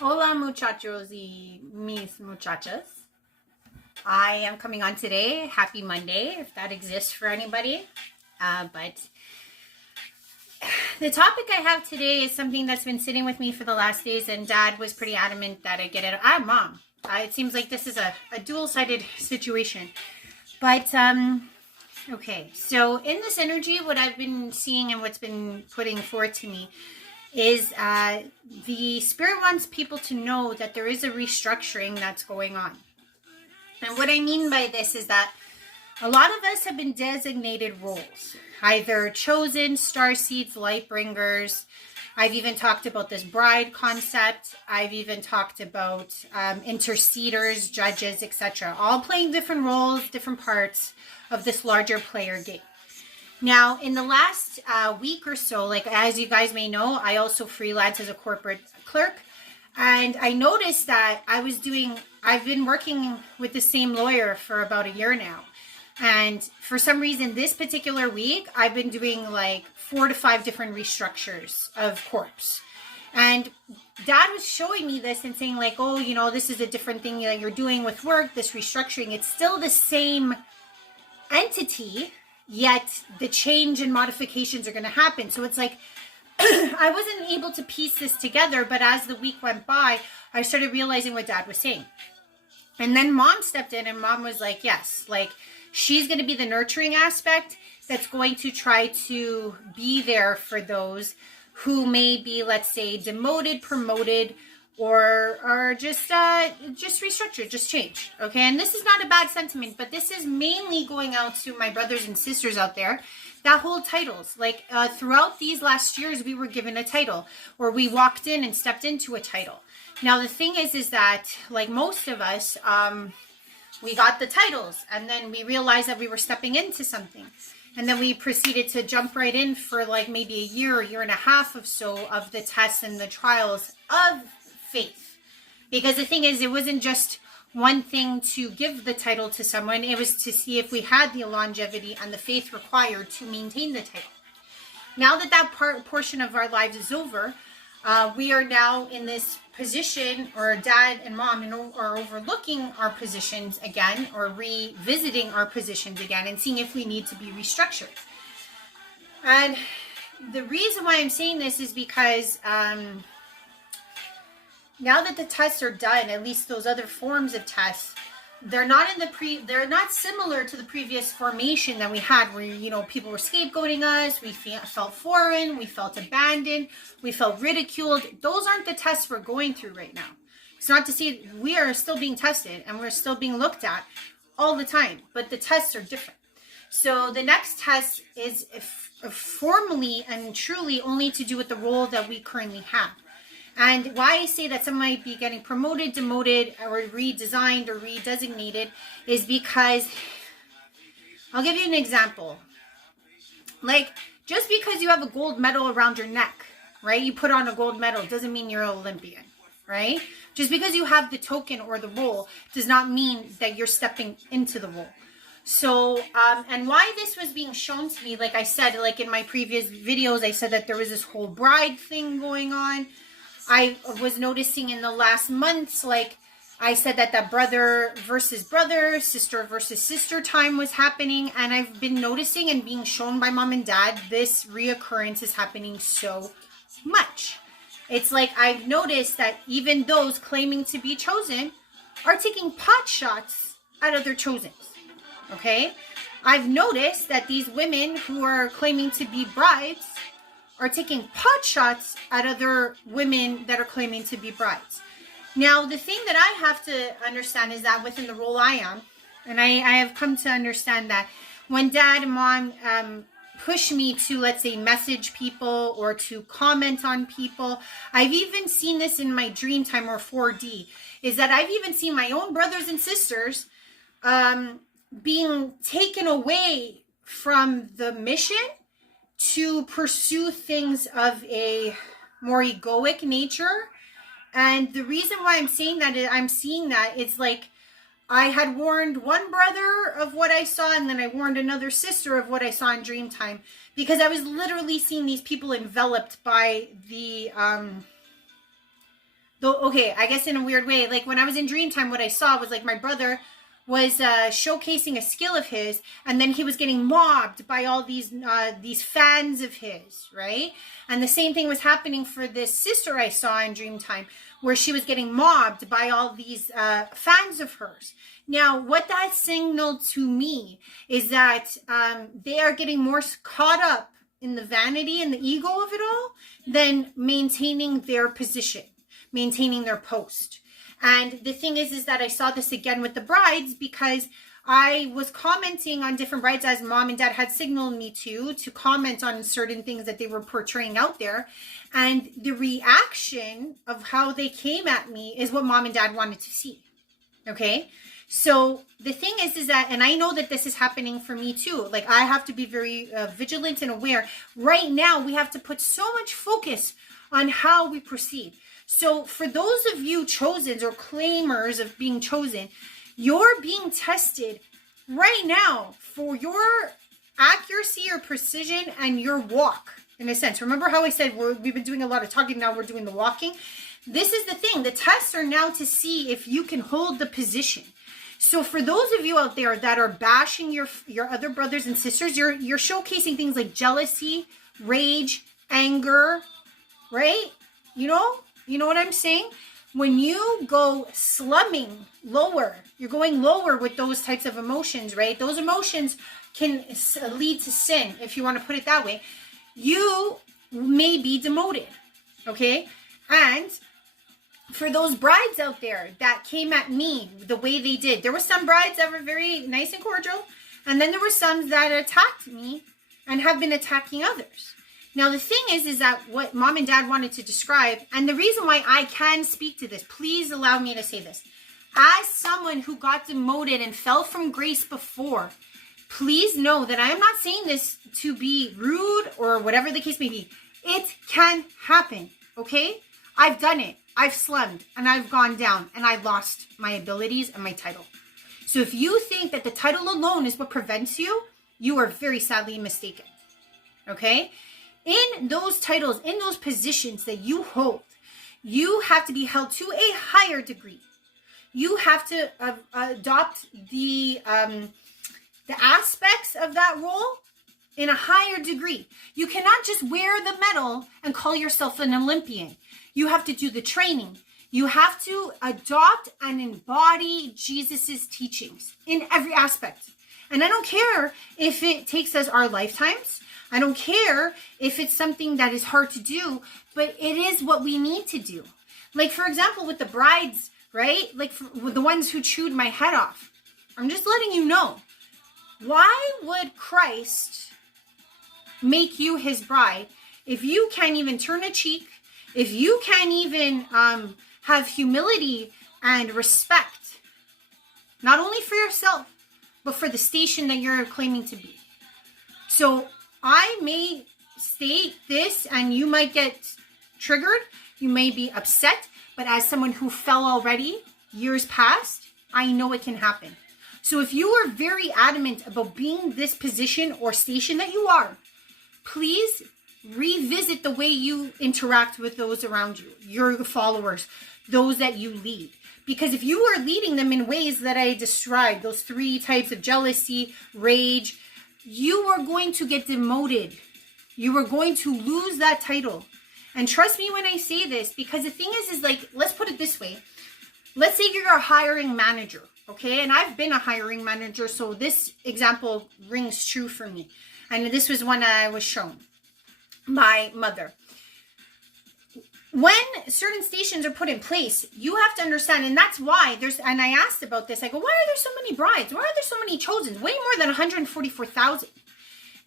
Hola muchachos y mis muchachas. I am coming on today. Happy Monday, if that exists for anybody. But the topic I have today is something that's been sitting with me for the last days, and Dad was pretty adamant that I get it. Mom. It seems like this is a dual-sided situation. But, okay. So in this energy, what I've been seeing and what's been putting forth to me is the Spirit wants people to know that there is a restructuring that's going on. And what I mean by this is that a lot of us have been designated roles, either chosen, star seeds, light bringers. I've even talked about this bride concept. I've even talked about interceders, judges, etc. All playing different roles, different parts of this larger player game. Now, in the last week or so, like as you guys may know, I also freelance as a corporate clerk. And I noticed that I've been working with the same lawyer for about a year now. And for some reason, this particular week, I've been doing like 4 to 5 different restructures of corpse. And Dad was showing me this and saying like, oh, you know, this is a different thing that you're doing with work, this restructuring. It's still the same entity, yet the change and modifications are going to happen. So it's like, I wasn't able to piece this together, but as the week went by, I started realizing what Dad was saying. And then Mom stepped in and Mom was like, yes, like she's going to be the nurturing aspect that's going to try to be there for those who may be, let's say, demoted, promoted, or just restructured, just change. Okay. And this is not a bad sentiment, but this is mainly going out to my brothers and sisters out there that hold titles. Like throughout these last years, we were given a title, or we walked in and stepped into a title. Now, the thing is that like most of us, we got the titles and then we realized that we were stepping into something. And then we proceeded to jump right in for like maybe a year and a half or so of the tests and the trials of faith. Because the thing is, it wasn't just one thing to give the title to someone. It was to see if we had the longevity and the faith required to maintain the title. Now that portion of our lives is over, we are now in this position, or Dad and Mom are overlooking our positions again, or revisiting our positions again and seeing if we need to be restructured. And the reason why I'm saying this is because now that the tests are done, at least those other forms of tests, they're not similar to the previous formation that we had, where, you know, people were scapegoating us, we felt foreign, we felt abandoned, we felt ridiculed. Those aren't the tests we're going through right now. It's not to say we are still being tested and we're still being looked at all the time, but the tests are different. So the next test is formally and truly only to do with the role that we currently have. And why I say that some might be getting promoted, demoted, or redesigned or redesignated is because, I'll give you an example. Like, just because you have a gold medal around your neck, right? You put on a gold medal doesn't mean you're an Olympian, right? Just because you have the token or the role does not mean that you're stepping into the role. So, and why this was being shown to me, like I said, like in my previous videos, I said that there was this whole bride thing going on. I was noticing in the last months, like I said, that brother versus brother, sister versus sister time was happening. And I've been noticing and being shown by Mom and Dad, this reoccurrence is happening so much. It's like I've noticed that even those claiming to be chosen are taking pot shots at other chosens. Okay? I've noticed that these women who are claiming to be brides are taking pot shots at other women that are claiming to be brides. Now, the thing that I have to understand is that within the role I am, and I have come to understand that when Dad and Mom push me to, let's say, message people or to comment on people, I've even seen this in my dream time, or 4D, is that I've even seen my own brothers and sisters being taken away from the mission to pursue things of a more egoic nature. And the reason why I'm saying that, I'm seeing that, it's like I had warned one brother of what I saw, and then I warned another sister of what I saw in dream time, because I was literally seeing these people enveloped by the though, okay, I guess in a weird way, like when I was in Dreamtime, what I saw was like my brother was showcasing a skill of his, and then he was getting mobbed by all these fans of his, right? And the same thing was happening for this sister I saw in Dreamtime, where she was getting mobbed by all these fans of hers. Now, what that signaled to me is that they are getting more caught up in the vanity and the ego of it all than maintaining their position, maintaining their post. And the thing is that I saw this again with the brides, because I was commenting on different brides as mom and dad had signaled me to comment on certain things that they were portraying out there. And the reaction of how they came at me is what mom and dad wanted to see. Okay. So the thing is that, and I know that this is happening for me too. Like I have to be very vigilant and aware. Right now, we have to put so much focus on how we proceed. So for those of you chosen or claimers of being chosen, you're being tested right now for your accuracy or precision and your walk, in a sense. Remember how I said we've been doing a lot of talking, now we're doing the walking? This is the thing. The tests are now to see if you can hold the position. So for those of you out there that are bashing your other brothers and sisters, you're showcasing things like jealousy, rage, anger, right? You know what I'm saying? When you go slumming lower, you're going lower with those types of emotions, right? Those emotions can lead to sin, if you want to put it that way. You may be demoted, okay? And for those brides out there that came at me the way they did, there were some brides that were very nice and cordial, and then there were some that attacked me and have been attacking others. Now, the thing is that what mom and dad wanted to describe, and the reason why I can speak to this, please allow me to say this. As someone who got demoted and fell from grace before, please know that I am not saying this to be rude or whatever the case may be. It can happen, okay? I've done it. I've slummed and I've gone down and I lost my abilities and my title. So if you think that the title alone is what prevents you, you are very sadly mistaken, okay? In those titles, in those positions that you hold, you have to be held to a higher degree. You have to adopt the aspects of that role in a higher degree. You cannot just wear the medal and call yourself an Olympian. You have to do the training. You have to adopt and embody Jesus's teachings in every aspect. And I don't care if it takes us our lifetimes. I don't care if it's something that is hard to do, but it is what we need to do. Like, for example, with the brides, right? Like with the ones who chewed my head off. I'm just letting you know. Why would Christ make you his bride if you can't even turn a cheek, if you can't even have humility and respect, not only for yourself, but for the station that you're claiming to be? So I may state this and you might get triggered. You may be upset, but as someone who fell already years past, I know it can happen. So if you are very adamant about being this position or station that you are, please revisit the way you interact with those around you, your followers, those that you lead. Because if you are leading them in ways that I described, those 3 types of jealousy, rage, you are going to get demoted. You are going to lose that title. And trust me when I say this, because the thing is like, let's put it this way. Let's say you're a hiring manager, okay? And I've been a hiring manager, so this example rings true for me. And this was one I was shown. My mother. When certain stations are put in place, you have to understand, and that's why and I asked about this, I go, why are there so many brides? Why are there so many chosens? Way more than 144,000.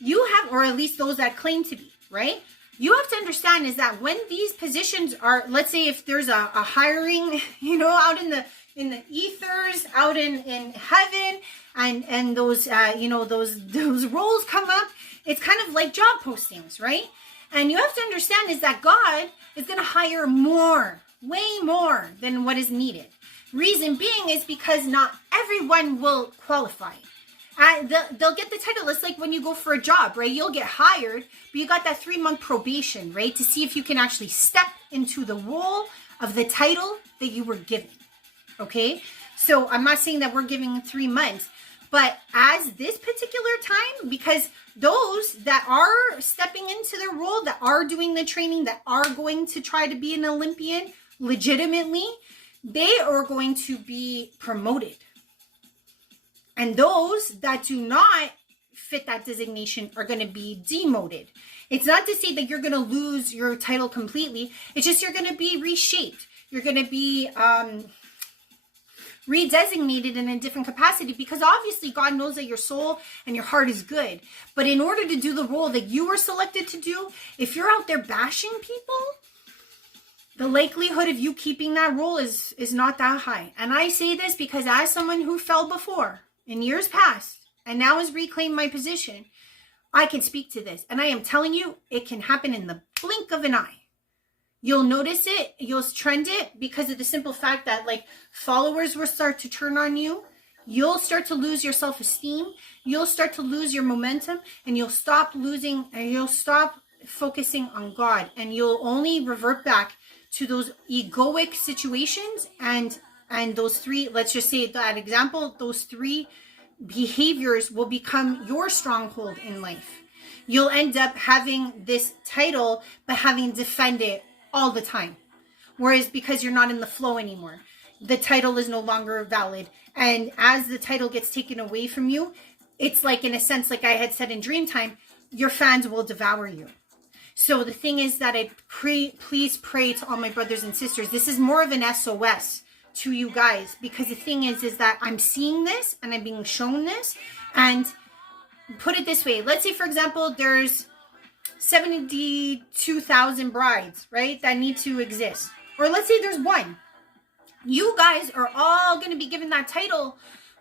You have, or at least those that claim to be, right? You have to understand is that when these positions are, let's say if there's a hiring, out in the ethers, out in heaven, and those, those roles come up, it's kind of like job postings, right? And you have to understand is that God is going to hire more, way more than what is needed. Reason being is because not everyone will qualify. They'll get the title. It's like when you go for a job, right? You'll get hired, but you got that 3-month probation, right? To see if you can actually step into the role of the title that you were given. Okay? So I'm not saying that we're giving 3 months, but as this particular time, because those that are stepping into their role, that are doing the training, that are going to try to be an Olympian legitimately, they are going to be promoted. And those that do not fit that designation are going to be demoted. It's not to say that you're going to lose your title completely. It's just you're going to be reshaped. You're going to be redesignated in a different capacity, because obviously God knows that your soul and your heart is good. But in order to do the role that you were selected to do, if you're out there bashing people, the likelihood of you keeping that role is not that high. And I say this because as someone who fell before in years past and now has reclaimed my position, I can speak to this. And I am telling you, it can happen in the blink of an eye. You'll notice it, you'll trend it, because of the simple fact that like followers will start to turn on you. You'll start to lose your self-esteem. You'll start to lose your momentum, and you'll stop focusing on God, and you'll only revert back to those egoic situations and those 3, let's just say that example, those 3 behaviors will become your stronghold in life. You'll end up having this title, but having to defend it all the time. Whereas because you're not in the flow anymore, the title is no longer valid. And as the title gets taken away from you, it's like, in a sense, like I had said in Dreamtime, your fans will devour you. So the thing is that I please pray to all my brothers and sisters. This is more of an SOS to you guys, because the thing is that I'm seeing this and I'm being shown this. And put it this way, let's say, for example, there's 72,000 brides, right, that need to exist. Or let's say there's 1. You guys are all going to be given that title,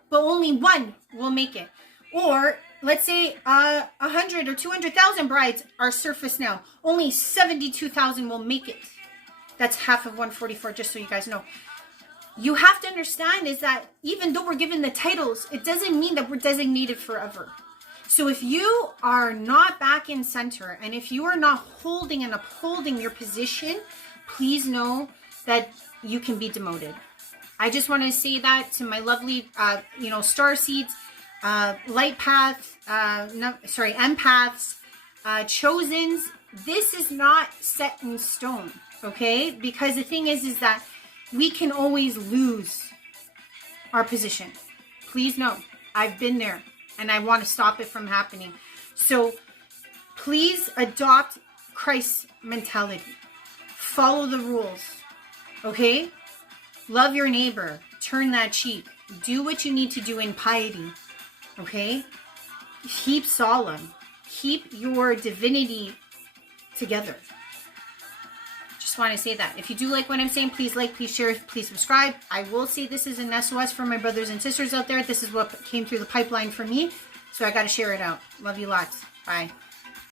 but only 1 will make it. Or let's say 100 or 200,000 brides are surfaced now. Only 72,000 will make it. That's half of 144, just so you guys know. You have to understand is that even though we're given the titles, it doesn't mean that we're designated forever. So if you are not back in center, and if you are not holding and upholding your position, please know that you can be demoted. I just want to say that to my lovely, star seeds, light paths, empaths, chosens. This is not set in stone, okay? Because the thing is that we can always lose our position. Please know, I've been there. And I want to stop it from happening. So please adopt Christ's mentality. Follow the rules. Okay? Love your neighbor. Turn that cheek. Do what you need to do in piety. Okay? Keep solemn. Keep your divinity together. Just want to say that. If you do like what I'm saying, please like, please share, please subscribe. I will say this is an SOS for my brothers and sisters out there. This is what came through the pipeline for me. So I got to share it out. Love you lots. Bye.